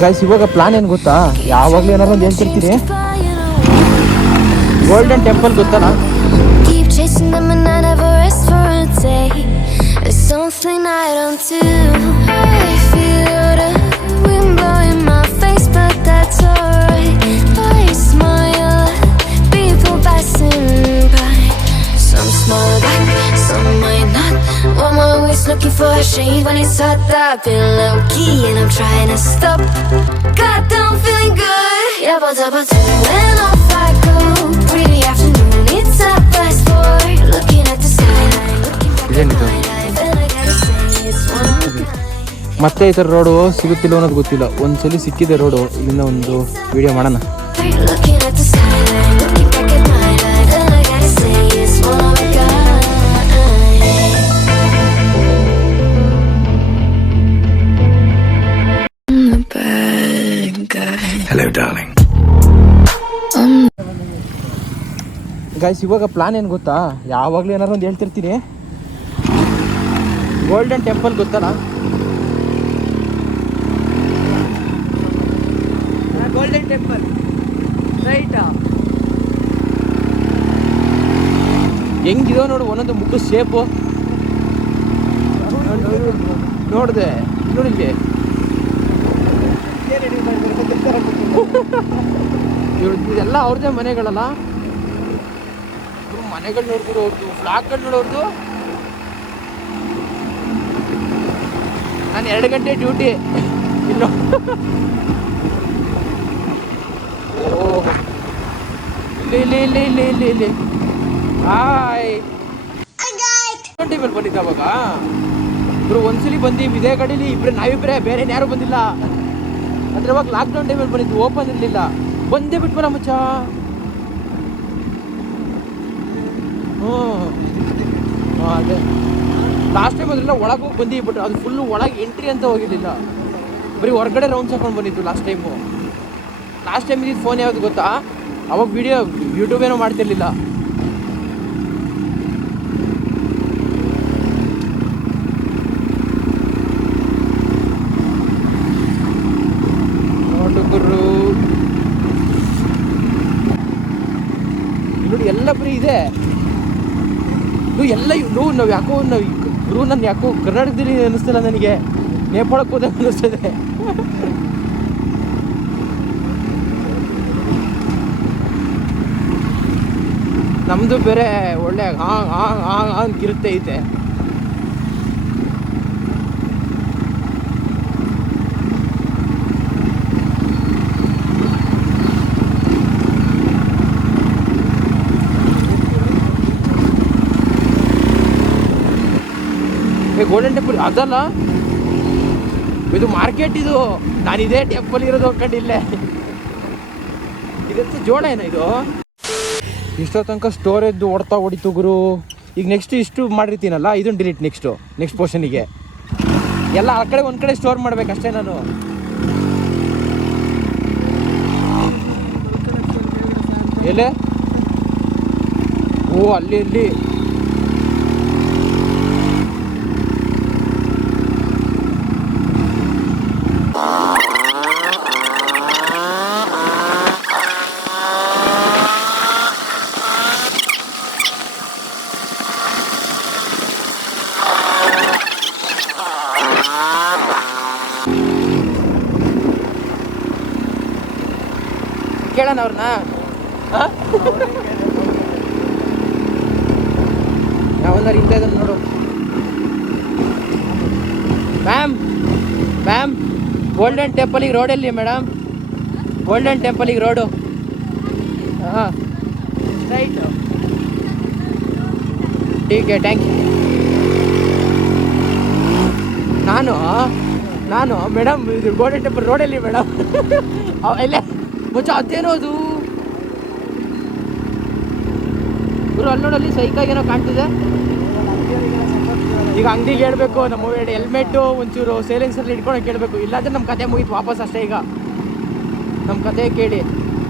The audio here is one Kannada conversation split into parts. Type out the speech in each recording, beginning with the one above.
ಗೈಸ್ ಇವಾಗ ಪ್ಲಾನ್ ಏನು ಗೊತ್ತಾ? ಯಾವಾಗ್ಲೇ ಏನಾದ್ರೂ ಒಂದೇನ್ ತಿರ್ತೀನಿ ಗೋಲ್ಡನ್ ಟೆಂಪಲ್ ಗೊತ್ತಾ ಸೊಮ್ಥಿಂಗ್ ಐ ಡೋಂಟ್ ಲು feel you've wind blowing my a shade when it's hot. I've been low key and I'm trying to stop. God, I'm feeling good. Yeah, but but when off I go. Pretty afternoon, it's a fast four Looking at the sky looking back at my life, and I gotta say it's one ಮತ್ತೆ ಈ ಥರ ರೋಡು ಸಿಗುತ್ತಿಲ್ಲ ಅನ್ನೋದು ಗೊತ್ತಿಲ್ಲ ಒಂದ್ಸಲಿ ಸಿಕ್ಕಿದೆ ರೋಡು ಇಲ್ಲಿಂದ ಒಂದು ವಿಡಿಯೋ ಮಾಡೋಣ Looking ಗೈಸ್ ಇವಾಗ ಪ್ಲಾನ್ ಏನು ಗೊತ್ತಾ? ಯಾವಾಗಲೂ ಏನಾರು ಒಂದು ಹೇಳ್ತಿರ್ತೀನಿ. ಗೋಲ್ಡನ್ ಟೆಂಪಲ್ ಗೊತ್ತಲ್ಲ? ಗೋಲ್ಡನ್ ಟೆಂಪಲ್ ರೈಟಾ ಹೆಂಗಿದೋ ನೋಡು ಒಂದೊಂದು ಮುಖ ಶೇಪು ನೋಡಿದೆ ಇವ್ರದ್ದು ಇದೆಲ್ಲ ಅವ್ರದ್ದೇ ಮನೆಗಳಲ್ಲ? ಮನೆಗಳು ನೋಡ್ಬಿಡು ಅವ್ರದ್ದು ಫ್ಲಾಟ್ಗಳು ನೋಡೋರ್ದು. ನಾನು ಎರಡು ಗಂಟೆ ಡ್ಯೂಟಿ. ಓ. ಇಲ್ಲಿ ಇಲ್ಲಿ ಇಲ್ಲಿ ಇಲ್ಲಿ ಇಲ್ಲಿ ಹಾಯ್. ಗಂಟೆ ಮೇಲೆ ಬಂದಿದ್ದ ಅವಾಗ. ಇಬ್ರು ಒಂದ್ಸಲಿ ಬಂದು, ಇದೇ ಗಾಡೀಲಿ ಇಬ್ರು ನಾವಿಬ್ರೆ, ಬೇರೆ ಯಾರು ಬಂದಿಲ್ಲ. ಅದ್ರ ಅವಾಗ ಲಾಕ್ಡೌನ್ ಟೈಮಲ್ಲಿ ಬಂದಿದ್ದು ಓಪನ್ ಇರಲಿಲ್ಲ. ಬಂದೇ ಬಿಟ್ಬಾರ ಮಚ್ಚ. ಹ್ಞೂ ಹಾಂ, ಅದೇ. ಲಾಸ್ಟ್ ಟೈಮ್ ಅದ್ರೆಲ್ಲ ಒಳಗೆ ಹೋಗಿ ಬಂದಿ ಬಟ್ ಅದು ಫುಲ್ಲು ಒಳಗೆ ಎಂಟ್ರಿ ಅಂತ ಹೋಗಿರಲಿಲ್ಲ. ಬರೀ ಹೊರಗಡೆ ರೌಂಡ್ಸ್ ಹಾಕೊಂಡು ಬಂದಿತ್ತು ಲಾಸ್ಟ್ ಟೈಮು ಲಾಸ್ಟ್ ಟೈಮ್ ಇದ್ದಿದ್ದು ಫೋನ್ ಯಾವ್ದು ಗೊತ್ತಾ? ಅವಾಗ ವಿಡಿಯೋ ಯೂಟ್ಯೂಬ್ ಏನೋ ಮಾಡ್ತಿರ್ಲಿಲ್ಲ ನೋಡು ಗುರು ನೋಡಿ ಎಲ್ಲ ಬರೀ ಇದೆ ಇದು ಎಲ್ಲ ಇವು ನಾವು ಯಾಕೋ ನಾವು ಗುರು ನನ್ನ ಯಾಕೋ ಕರ್ನಾಟಕದಲ್ಲಿ ಅನ್ನಿಸ್ತಿಲ್ಲ ನನಗೆ. ನೇಪಾಳಕ್ಕೆ ಹೋದ ಅನ್ನಿಸ್ತದೆ. ನಮ್ಮದು ಬೇರೆ ಒಳ್ಳೆ ಹಾಂ ಹಾಂ ಹಾಂ ಹಾಂ ಕಿರುತ್ತೆ ಐತೆ ಏ ಗೋಲ್ಡನ್ ಟೆಂಪಲ್ ಅದಲ್ಲ ಇದು ಮಾರ್ಕೆಟ್ ಇದು. ನಾನು ಇದೇ ಟೆಂಪಲ್ ಇರೋದು ಇಲ್ಲೇ. ಇದೆಂತ ಜೋಡ ಏನ ಇದು? ಇಷ್ಟೋ ತನಕ ಸ್ಟೋರೇಜ್ ಹೊಡ್ತಾ ಹೊಡಿತು ಗುರು. ಈಗ ನೆಕ್ಸ್ಟ್ ಇಷ್ಟು ಮಾಡಿರ್ತೀನಲ್ಲ ಇದನ್ನು ಡಿಲೀಟ್ ನೆಕ್ಸ್ಟು ನೆಕ್ಸ್ಟ್ ಪೋರ್ಷನಿಗೆ ಎಲ್ಲ ಆ ಕಡೆ ಒಂದು ಕಡೆ ಸ್ಟೋರ್ ಮಾಡಬೇಕಷ್ಟೇ ನಾನು. ಎಲ್ಲೇ ಓ, ಅಲ್ಲಿ ಅಲ್ಲಿ ಕೇಳೋಣ ಅವ್ರನ್ನ ಯಾವನ್ನಾರು ಹಿಂದೆ ಅದನ್ನು ನೋಡು. ಮ್ಯಾಮ್ ಮ್ಯಾಮ್ ಗೋಲ್ಡನ್ ಟೆಂಪಲಿಗೆ ರೋಡ್ ಎಲ್ಲಿ ಮೇಡಮ್ ಗೋಲ್ಡನ್ ಟೆಂಪಲಿಗೆ ರೋಡು ಹಾಂ ರೈಟ್ ಟೀಕೆ ಥ್ಯಾಂಕ್ ಯು ನಾನು ನಾನು ಮೇಡಮ್ ಇದು ಗೋಲ್ಡನ್ ಟೆಂಪಲ್ ಎಲ್ಲಿ ಮೇಡಮ್ ಇಲ್ಲೇ ಮುಚ್ಚ ಅದೇನೋ ಅದು? ಗುರು ಅಲ್ಲಿ ನೋಡಲ್ಲಿ ಸೈಕಾಗಿ ಏನೋ ಕಾಣ್ತಿದೆ. ಈಗ ಅಂಗಡಿಗೆ ಹೇಳ್ಬೇಕು ನಮ್ಮ ಎರಡು ಹೆಲ್ಮೆಟ್ಟು ಒಂಚೂರು ಸೇಲಿಂಗ್ಸಲ್ಲಿ ಇಟ್ಕೊಂಡು ಕೇಳಬೇಕು. ಇಲ್ಲಾಂದ್ರೆ ನಮ್ಮ ಕತೆ ಮುಗಿತು ವಾಪಸ್ ಅಷ್ಟೇ ಈಗ. ನಮ್ಮ ಕತೆ ಕೇಳಿ.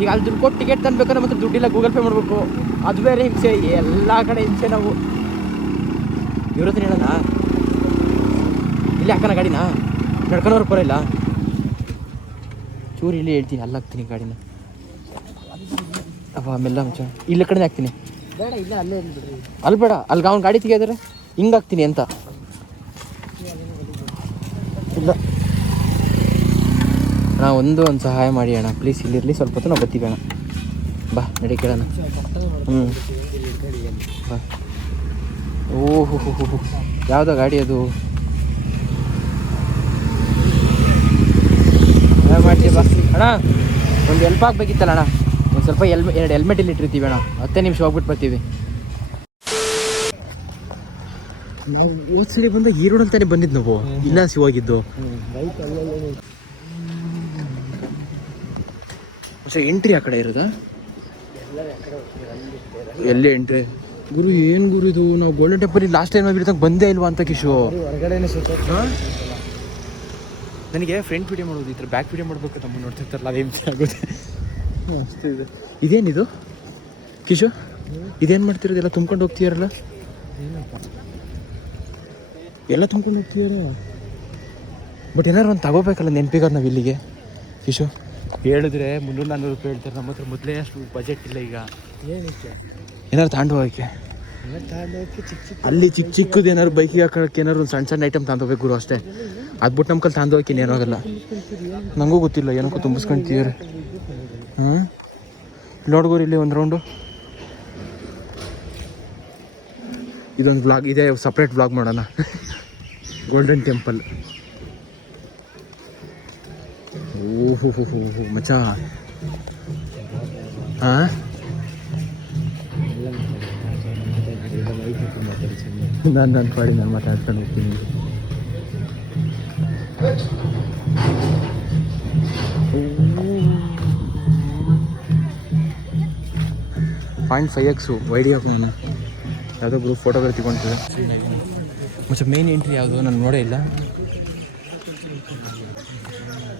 ಈಗ ಅಲ್ಲಿ ದುಡ್ಡು ಕೊಟ್ಟು ಟಿಕೆಟ್ ತಂದಬೇಕು ನಮ್ಮ ಹತ್ರ ದುಡ್ಡಿಲ್ಲ ಗೂಗಲ್ ಪೇ ಮಾಡಬೇಕು. ಅದು ಬೇರೆ ಹಿಂಸೆ. ಎಲ್ಲ ಕಡೆ ಹಿಂಸೆ ನಾವು. ಇವ್ರತ್ರ ಹೇಳೋಣ? ಇಲ್ಲಿ ಹಾಕೋಣ ಗಾಡಿನ? ನಡ್ಕೊಂಡು ಬರೋಕೆ ಬರೋಲ್ಲ ಚೂರು ಇಲ್ಲಿ ಹೇಳ್ತೀನಿ ಅಲ್ಲಿ ಹಾಕ್ತೀನಿ ಗಾಡಿನ. ಅಪ್ಪ ಆಮೇಲೆ ಇಲ್ಲಿ ಇಲ್ಲ ಕಡೆ ಹಾಕ್ತೀನಿ. ಬೇಡ ಇಲ್ಲ ಅಲ್ಲೇ ಅಲ್ಲಿ ಬೇಡ ಅಲ್ಲಿ ಅವ್ನು ಗಾಡಿ ತೆಗಿಯೋದ್ರೆ? ಹಿಂಗೆ ಹಾಕ್ತೀನಿ ಅಂತ. ಇಲ್ಲ. ಅಣ್ಣ ಒಂದು ಒಂದು ಸಹಾಯ ಮಾಡಿ ಅಣ್ಣ. ಪ್ಲೀಸ್ ಇಲ್ಲಿರಲಿ ಸ್ವಲ್ಪ ಹೊತ್ತು ನಾವು ಬರ್ತೀವಿ ಅಣ್ಣ. ಬಾ, ನಡಿ ಕೇಳೋಣ. ಹ್ಞೂ ಓಹೋ ಹೋ ಯಾವುದೋ ಗಾಡಿ ಅದು. ಮಾಡ್ತೀವಿ ಬಾ ಅಣ್ಣ, ಒಂದು ಹೆಲ್ಪ್ ಆಗಬೇಕಿತ್ತಲ್ಲ ಅಣ್ಣ. ಒಂದು ಸ್ವಲ್ಪ ಎಲ್ ಎರಡು ಹೆಲ್ಮೆಟ್ ಇಲ್ಲಿ ಇಟ್ಟಿರ್ತೀವಿ ಅಣ್ಣ. ಹತ್ತೇ ನಿಮಿಷ ಹೋಗ್ಬಿಟ್ಟು ಬರ್ತೀವಿ. ನಾವು ಹೋದ ಬಂದ ಈ ರೋಡಲ್ಲಿ ತಾನೇ ಬಂದಿದ್ದು ನಾವು. ಇಲ್ಲ ಸಿವಾಗಿದ್ದು ಎಂಟ್ರಿ ಆ ಕಡೆ ಇರೋದಾ? ಎಲ್ಲಿ ಎಂಟ್ರಿ ಗುರು ಏನು ಗುರು ಇದು? ನಾವು ಗೋಲ್ಡನ್ ಟೆಂಪಲ್ ಲಾಸ್ಟ್ ಟೈಮ್ ಬಿಡ್ತಂಗೆ ಬಂದೇ ಇಲ್ವಾ ಅಂತ ಕಿಶು. ನನಗೆ ಫ್ರಂಟ್ ವಿಡಿಯೋ ಮಾಡೋದು ಈ ಬ್ಯಾಕ್ ವಿಡಿಯೋ ಮಾಡ್ಬೇಕು ತಮ್ಮ ನೋಡ್ತಿರ್ತಾರಲ್ಲ ಅದೇ ಹಿಂಸೆ ಆಗುತ್ತೆ. ಅಷ್ಟಿದೆ ಇದೇನಿದು? ಕಿಶು ಇದೇನು ಮಾಡ್ತಿರೋದಿಲ್ಲ ತುಂಬ್ಕೊಂಡು ಹೋಗ್ತೀಯಾರಲ್ಲ ಏನಪ್ಪ? ಎಲ್ಲ ತುಂಬ್ಕೊಂಡು ಹೋಗ್ತೀಯಾರ ಬಟ್ ಏನಾರು ಒಂದು ತಗೋಬೇಕಲ್ಲ ನೆನಪಿಗಾರ ನಾವು ಇಲ್ಲಿಗೆ. ಶಿಶು. ಹೇಳಿದ್ರೆ ಮುನ್ನೂರು ನಾನ್ನೂರು ರೂಪಾಯಿ ಹೇಳ್ತಾರೆ. ನಮ್ಮ ಹತ್ರ ಮೊದಲೇ ಅಷ್ಟು ಬಜೆಟ್ ಇಲ್ಲ ಈಗ. ಏನಕ್ಕೆ? ಏನಾರು ತಗೊಂಡು ಹೋಗೋಕ್ಕೆ? ಅಲ್ಲಿ ಚಿಕ್ಕ ಚಿಕ್ಕದು ಏನಾದ್ರು ಬೈಕಿಗೆ ಹಾಕೋಕ್ಕೆ ಏನಾದ್ರು ಒಂದು ಸಣ್ಣ ಸಣ್ಣ ಐಟಮ್ ತಗೊಂಡೋಗ್ಬೇಕು ಗುರು ಅಷ್ಟೇ. ಅದ್ಬಿಟ್ಟು ನಮ್ಮ ತಗೊಂಡು ಹೋಗಕ್ಕೆ ಇನ್ನೇನು ಆಗಲ್ಲ. ನನಗೂ ಗೊತ್ತಿಲ್ಲ ಏನಕ್ಕೂ ತುಂಬಿಸ್ಕೊಂತೀವ್ರಿ. ಹ್ಞೂ ನೋಡ್ಗೋರಿ ಇಲ್ಲಿ ಒಂದು ರೌಂಡು ಇದೊಂದು ವ್ಲಾಗ್ ಇದೆ ಸಪ್ರೇಟ್ ವ್ಲಾಗ್ ಮಾಡೋಣ. ಗೋಲ್ಡನ್ ಟೆಂಪಲ್ ಓಹೋ ಹೋ ಹೋ ಹೋ ಹಾಂ ನಾನು ನನ್ನ ಪಾಡಿ ನಾನು ಮಾತಾಡ್ಕೊಂಡು ಹೋಗ್ತೀನಿ. ಪಾಯಿಂಟ್ ಫೈವ್ ಎಕ್ಸು ವೈಡಿ ಹಾಕೊಂಡು ಯಾವುದೋ ಗ್ರೂಪ್ ಫೋಟೋಗಳು ತಗೊಂತಿದೆ ಮತ್ತೆ ಮೇನ್ ಎಂಟ್ರಿ ಯಾವುದು ನಾನು ನೋಡೇ ಇಲ್ಲ.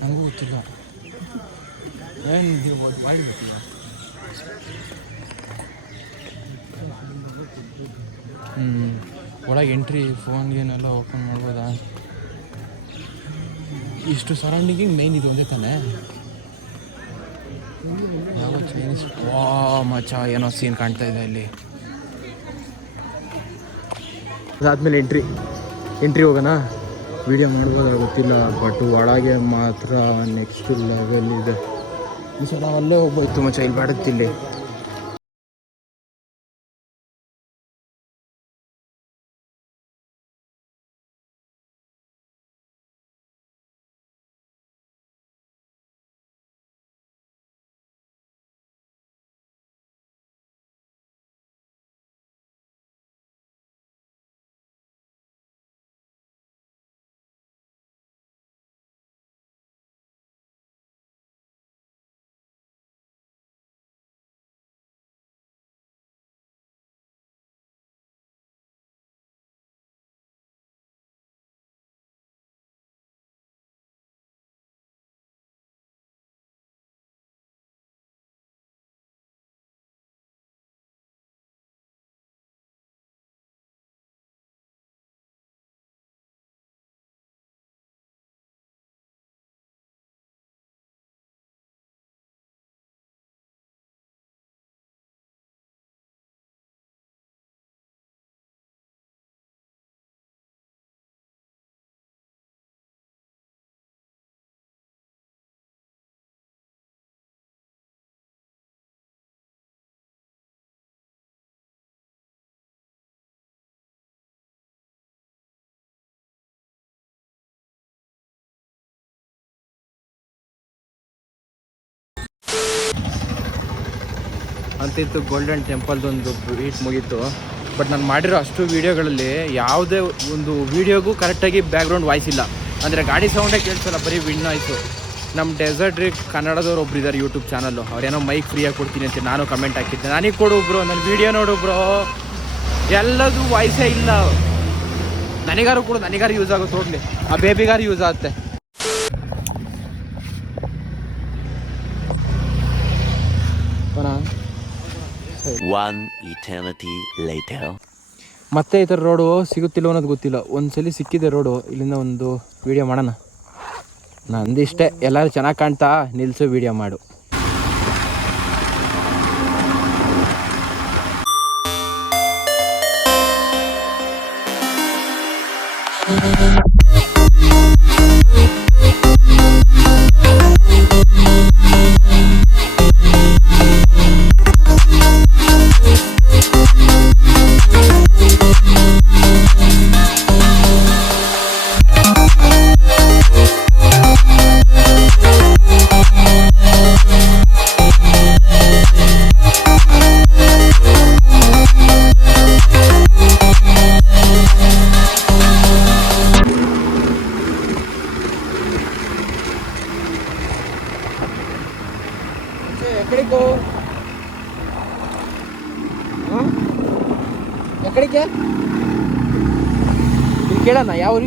ನನಗೂ ಗೊತ್ತಿಲ್ಲ. ಏನು ಹ್ಞೂ ಒಳಗೆ ಎಂಟ್ರಿ ಫೋನ್ ಗೇನೆಲ್ಲ ಓಪನ್ ಮಾಡ್ಬೋದಾ? ಇಷ್ಟು ಸರೌಂಡಿಂಗಿಗೆ ಮೇನ್ ಇದು ಒಂದೇ ತಾನೆ? ಯಾವ ಚೈನೀಸ್ ವಾ ಮಚ್ಚ, ಏನೋ ಸೀನ್ ಕಾಣ್ತಾ ಇದೆ ಇಲ್ಲಿ ಅದಾದ್ಮೇಲೆ ಎಂಟ್ರಿ ಎಂಟ್ರಿ ಹೋಗೋಣ. ವಿಡಿಯೋ ಮಾಡ್ಬೋದಾ ಗೊತ್ತಿಲ್ಲ ಬಟ್ ಒಳಗೆ ಮಾತ್ರ ನೆಕ್ಸ್ಟ್ ಲೆವೆಲ್ ಇದೆ. ಈ ಸಲ ಅಲ್ಲೇ ಹೋಗ್ಬೋದು, ತುಂಬ ಇಲ್ಲಿ ಬಾಡುತ್ತಿಲ್ಲಿ. ಅಂತಿತ್ತು ಗೋಲ್ಡನ್ ಟೆಂಪಲ್ದೊಂದು ಬೀಟ್ ಮುಗೀತು. ಬಟ್ ನಾನು ಮಾಡಿರೋ ಅಷ್ಟು ವೀಡಿಯೋಗಳಲ್ಲಿ ಯಾವುದೇ ಒಂದು ವೀಡಿಯೋಗೂ ಕರೆಕ್ಟಾಗಿ ಬ್ಯಾಕ್ಗ್ರೌಂಡ್ ವಾಯ್ಸ್ ಇಲ್ಲ. ಅಂದರೆ ಗಾಡಿ ಸೌಂಡೇ ಕೇಳಿಸಲ್ಲ, ಬರೀ ವಿನ್ ಆಯಿತು ನಮ್ಮ ಡೆಸರ್ಟ್ ರೀ ಕನ್ನಡದವ್ರು ಒಬ್ರು ಇದ್ದಾರೆ ಯೂಟ್ಯೂಬ್ ಚಾನಲ್ಲು ಅವ್ರೇನೋ ಮೈಕ್ ಫ್ರೀಯಾಗಿ ಕೊಡ್ತೀನಿ ಅಂತ ನಾನು ಕಮೆಂಟ್ ಹಾಕಿದ್ದೆ. ನನಗೆ ಕೊಡು ಬ್ರೋ ನನ್ನ ವೀಡಿಯೋ ನೋಡು ಬ್ರೋ ಎಲ್ಲದೂ ವಾಯ್ಸೇ ಇಲ್ಲ. ನನಗಾರು ಕೂಡ, ನನಗಾರು ಯೂಸ್ ಆಗುತ್ತೆ, ಹೋಗ್ಲಿ. ಆ ಬೇಬಿಗಾರು ಯೂಸ್ ಆಗುತ್ತೆ. ಒನ್ ಇಟರ್ನಿಟಿ ಲೈಟರ್ ಮತ್ತೆ ಈ ಥರ ರೋಡು ಸಿಗುತ್ತಿಲ್ಲ ಅನ್ನೋದು ಗೊತ್ತಿಲ್ಲ. ಒಂದು ಸಲ ಸಿಕ್ಕಿದೆ ರೋಡು ಇಲ್ಲಿಂದ ಒಂದು ವೀಡಿಯೋ ಮಾಡೋಣ. ನಂದಿಷ್ಟೇ ಎಲ್ಲರೂ ಚೆನ್ನಾಗಿ ಕಾಣ್ತಾ ನಿಲ್ಲಿಸು ವೀಡಿಯೋ ಮಾಡು.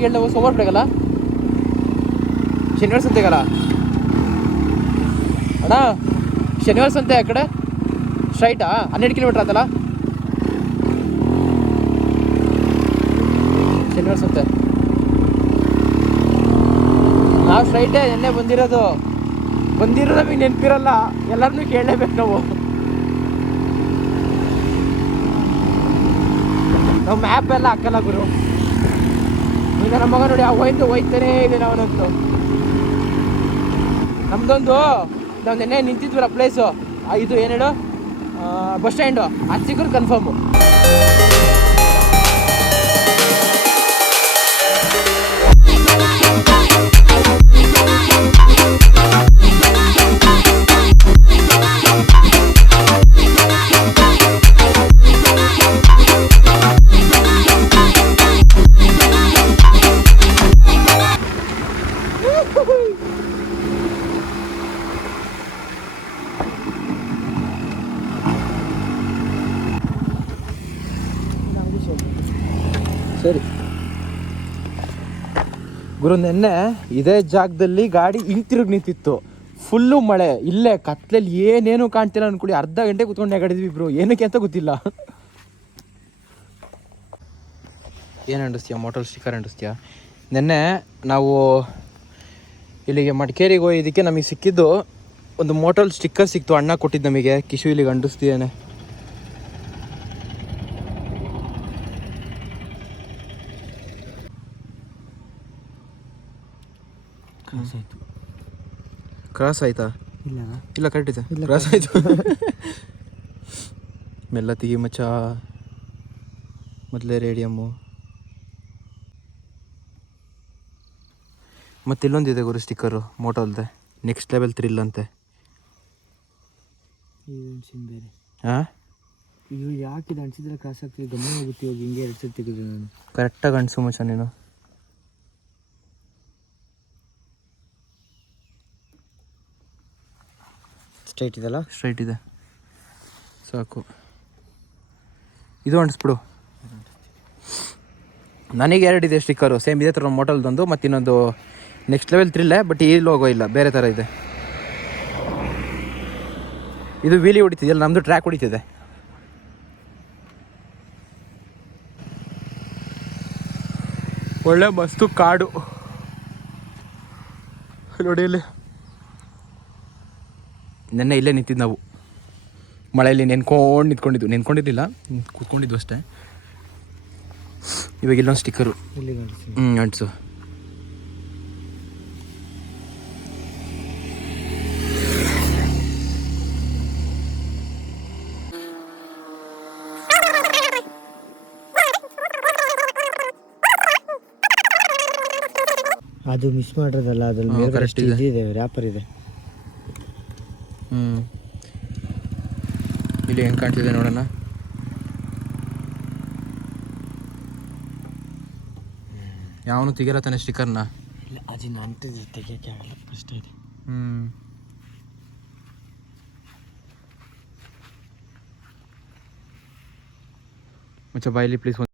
ಊರಿಗೆ ಹೇಳ ಸೋಮವಾರ ಬಿಡಗಲ್ಲ ಶನಿವಾರ ಸಂತೆಗಲ್ಲ ಅಣ್ಣ, ಶನಿವಾರ ಸಂತೆ ಆ ಕಡೆ? ಸ್ಟ್ರೈಟಾ ಹನ್ನೆರಡು ಕಿಲೋಮೀಟರ್ ಆತಲ್ಲ? ಶನಿವಾರ ಸಂತೆ. ನಾವು ಸ್ಟ್ರೈಟೇ ಎಣ್ಣೆ ಬಂದಿರೋದು. ಬಂದಿರೋ ನಮಗೆ ನೆನಪಿರಲ್ಲ. ಎಲ್ಲರನ್ನೂ ಕೇಳಲೇಬೇಕು ನಾವು. ನಾವು ಮ್ಯಾಪ್ ಎಲ್ಲ ಹಾಕಲ್ಲ ಗುರು. ಈಗ ನಮ್ಮ ಮಗ ನೋಡಿ ಹೋಯ್ತು, ಹೋಯ್ತಾನೇ ಇದೆ ಅವನಂತೂ ನಮ್ದೊಂದು, ನಾವು ನೆನ್ನೆ ನಿಂತಿದ್ವಲ್ಲ ಪ್ಲೇಸು ಇದು ಏನೇಳು ಬಸ್ ಸ್ಟ್ಯಾಂಡು ಅದು ಸಿಕ್ಕರು ಕನ್ಫರ್ಮು ಗುರು ನೆನ್ನೆ ಇದೇ ಜಾಗದಲ್ಲಿ ಗಾಡಿ ಹಿಂತಿರುಗಿ ನಿಂತಿತ್ತು. ಫುಲ್ಲು ಮಳೆ. ಇಲ್ಲೇ ಕತ್ಲಲ್ಲಿ ಏನೇನು ಕಾಣ್ತಿಲ್ಲ ಅನ್ಕೊಳ್ಳಿ ಅರ್ಧ ಗಂಟೆ ಕುತ್ಕೊಂಡು ನೆಗಡಿದ್ವಿ ಇಬ್ರು ಏನಕ್ಕೆ ಅಂತ ಗೊತ್ತಿಲ್ಲ. ಏನು ಅಂಡಿಸ್ತೀಯ? Motel sticker ಅಂಡಿಸ್ತೀಯ? ನೆನ್ನೆ ನಾವು ಇಲ್ಲಿಗೆ ಮಡಿಕೇರಿಗೆ ಹೋಗಿದ್ದಕ್ಕೆ ನಮಗೆ ಸಿಕ್ಕಿದ್ದು ಒಂದು ಮೋಟಲ್ ಸ್ಟಿಕ್ಕರ್ ಸಿಕ್ತು. ಅಣ್ಣ ಕೊಟ್ಟಿದ್ದು ನಮಗೆ. ಕಿಶು ಇಲ್ಲಿಗೆ ಅಂಡಿಸ್ತೀಯೇನೆ ಕ್ರಾಸ್ ಆಯ್ತಾ? ಇಲ್ಲ. ಇಲ್ಲ ಕರೆಕ್ಟ್ ಇದೆ. ಇಲ್ಲ, ಕ್ರಾಸ್ ಆಯ್ತು. ಮೆಲ್ಲ ತೆಗಿ ಮಚ್ಚ. ಮೊದಲೇ ರೇಡಿಯಮ್ಮು ಮತ್ತೆ ಇಲ್ಲೊಂದಿದೆ ಗುರು ಸ್ಟಿಕ್ಕರು ಮೋಟೋಲ್ದೆ ನೆಕ್ಸ್ಟ್ ಲೆವೆಲ್ ಥ್ರಿಲ್ ಅಂತೆ. ಬೇರೆ. ಹಾಂ ಇದು ಯಾಕೆ ಇದು ಅನ್ಸಿದ್ರೆ ಕ್ರಾಸ್ ಆಗ್ತಿದೆ. ಗಮನ ಹೋಗುತ್ತೆ ಇವಾಗ ಹಿಂಗೆ ಎರಡು ಸತಿ ತೆಗೆದು ನಾನು ಕರೆಕ್ಟಾಗಿ ಅನ್ಸು ಮಚ್ಚ ನೀನು. ಸ್ಟ್ರೈಟ್ ಇದೆಲ್ಲ ಸ್ಟ್ರೈಟ್ ಇದೆ. ಸಾಕು. ಇದು ಅಂಟಿಸ್ಬಿಡು. ನನಗೆ ಎರಡು ಇದೆ ಸ್ಟಿಕ್ಕರು ಸೇಮ್ ಇದೇ ಥರ ಮೋಟಲ್ದೊಂದು ಮತ್ತು ಇನ್ನೊಂದು ನೆಕ್ಸ್ಟ್ ಲೆವೆಲ್ ತ್ರಿಲ್ಲೇ ಬಟ್ ಈ ಲೋಗೋ ಇಲ್ಲ. ಬೇರೆ ಥರ ಇದೆ. ಇದು ವೀಲಿ ಹೊಡಿತಿದೆಯಲ್ಲ ನಮ್ಮದು ಟ್ರ್ಯಾಕ್ ಹೊಡಿತಿದೆ. ಒಳ್ಳೆ ಮಸ್ತು ಕಾಡು. ನೋಡಿ ಇಲ್ಲಿ. ನೆನ್ನೆ ಇಲ್ಲೇ ನಿಂತಿದ್ದು ನಾವು. ಮಳೆಯಲ್ಲಿ ನೆನ್ಕೊಂಡು ನಿಂತ್ಕೊಂಡಿದ್ದು ನೆನ್ಕೊಂಡಿದ್ದಿಲ್ಲ ಕೂತ್ಕೊಂಡಿದ್ದು ಅಷ್ಟೇ. ಇವಾಗ ಇಲ್ಲೊಂದು ಸ್ಟಿಕ್ಕರು ಹ್ಞೂ ಅಂಟ್ಸು ಅದು ಮಿಸ್ ಮಾಡಿರೋದಲ್ಲ ಅದ್ರಲ್ಲಿ ವ್ಯಾಪರ್ ಇದೆ. ಹ್ಞೂ ಇಲ್ಲಿ ಹೆಂಗೆ ಕಾಣ್ತಿದೆ ನೋಡೋಣ ಯಾವನು ತೆಗಿಯಲ್ಲ ತಾನೆ ಸ್ಟಿಕ್ಕರ್ನ ಇಲ್ಲ ಅಂಟಿದ್ರೆ ತೆಗಿಯೋಕ್ಕೆ ಆಗಲ್ಲ ಫಸ್ಟ್ ಇದೆ ಹ್ಞೂ ಮಚ್ಚ ಬಾಯ್ಲಿ ಪ್ಲೀಸ್